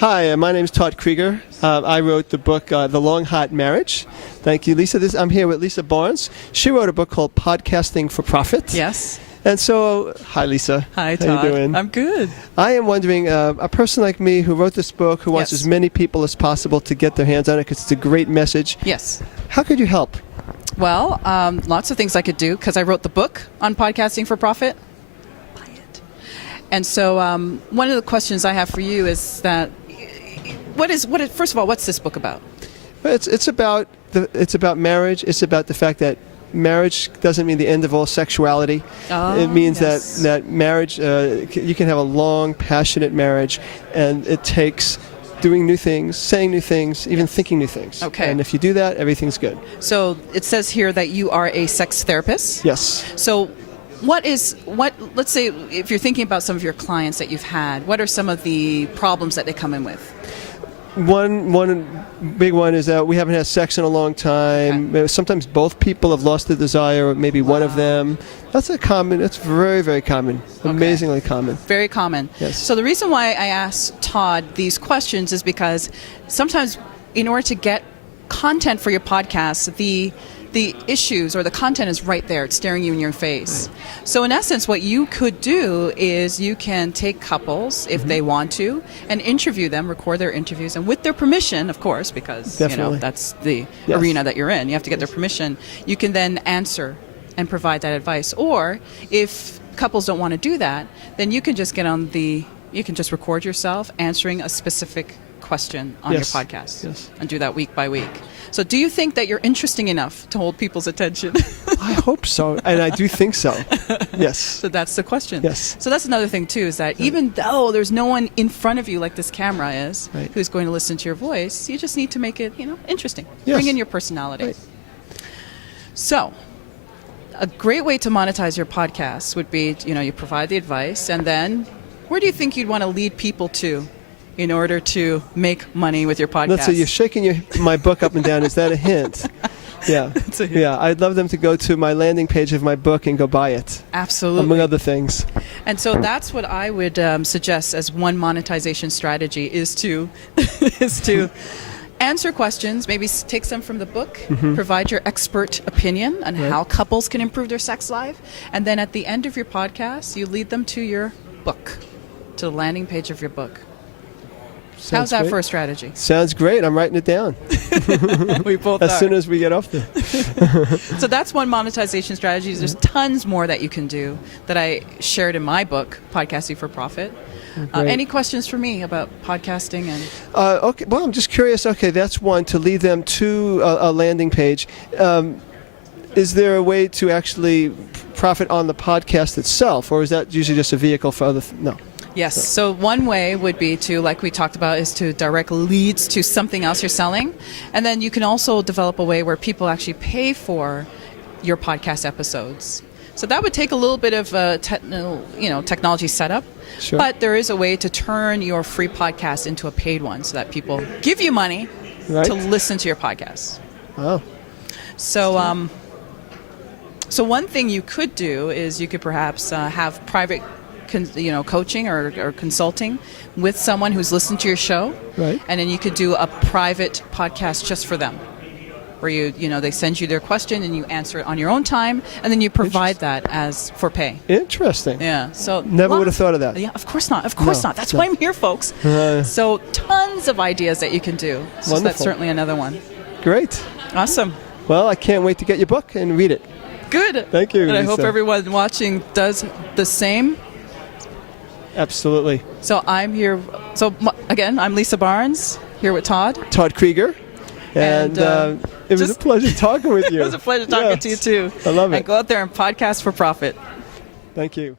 Hi, my name is Todd Creager. I wrote the book, The Long Hot Marriage. Thank you, Leesa. I'm here with Leesa Barnes. She wrote a book called Podcasting for Profit. Yes. And so, hi, Leesa. Hi, Todd. How you doing? I'm good. I am wondering, a person like me who wrote this book, who wants as many people as possible to get their hands on it because it's a great message. Yes. How could you help? Well, lots of things I could do because I wrote the book on podcasting for profit. Buy it. And so one of the questions I have for you is that, first of all, what's this book about? It's about marriage. It's about the fact that marriage doesn't mean the end of all sexuality. It means that marriage, you can have a long, passionate marriage, and it takes doing new things, saying new things, even thinking new things. Okay. And if you do that, everything's good. So it says here that you are a sex therapist. Yes. So let's say if you're thinking about some of your clients that you've had, what are some of the problems that they come in with? One big one is that we haven't had sex in a long time. Okay. Sometimes both people have lost the desire, or maybe one of them. That's very, very common. Okay. Amazingly common. Very common. Yes. So the reason why I asked Todd these questions is because sometimes in order to get content for your podcast, the issues or the content is right there. It's staring you in your face. Right. So in essence, what you could do is you can take couples, if they want to, and interview them, record their interviews, and with their permission, of course, because that's the arena that you're in. You have to get their permission. You can then answer and provide that advice. Or if couples don't want to do that, then you can just you can just record yourself answering a specific question on your podcast and do that week by week. So do you think that you're interesting enough to hold people's attention? I hope so, and I do think so. Yes. So that's the question. Yes. So that's another thing too, is that even though there's no one in front of you like this camera is, who's going to listen to your voice, you just need to make it, interesting. Yes. Bring in your personality. Right. So a great way to monetize your podcast would be, you provide the advice, and then where do you think you'd want to lead people to in order to make money with your podcast? So you're shaking my book up and down. Is that a hint? Yeah. It's a hint. Yeah. I'd love them to go to my landing page of my book and go buy it. Absolutely. Among other things. And so that's what I would suggest as one monetization strategy is to answer questions, maybe take some from the book, provide your expert opinion on how couples can improve their sex life, and then at the end of your podcast, you lead them to your book, to the landing page of your book. How's that for a strategy? Sounds great. I'm writing it down. We both as soon as we get off there. So that's one monetization strategy. There's tons more that you can do that I shared in my book, Podcasting for Profit. Any questions for me about podcasting? Okay. Well, I'm just curious. Okay, that's one, to lead them to a landing page. Is there a way to actually profit on the podcast itself, or is that usually just a vehicle for other no? Yes. So one way would be to, like we talked about, is to direct leads to something else you're selling. And then you can also develop a way where people actually pay for your podcast episodes. So that would take a little bit of technology setup. Sure. But there is a way to turn your free podcast into a paid one so that people give you money to listen to your podcast. Oh. So, so one thing you could do is you could perhaps have private coaching or consulting with someone who's listened to your show, and then you could do a private podcast just for them, where they send you their question and you answer it on your own time, and then you provide that as for pay. Interesting. Yeah. So never would have thought of that. Yeah, of course not. Of course not. That's why I'm here, folks. So tons of ideas that you can do. So that's certainly another one. Great. Awesome. Well, I can't wait to get your book and read it. Good. Thank you. And I Leesa. hope everyone watching does the same. Absolutely. So I'm here. So again, I'm Leesa Barnes, here with Todd Creager. And it was a pleasure talking with you. It was a pleasure talking to you too. I love it. And go out there and podcast for profit. Thank you.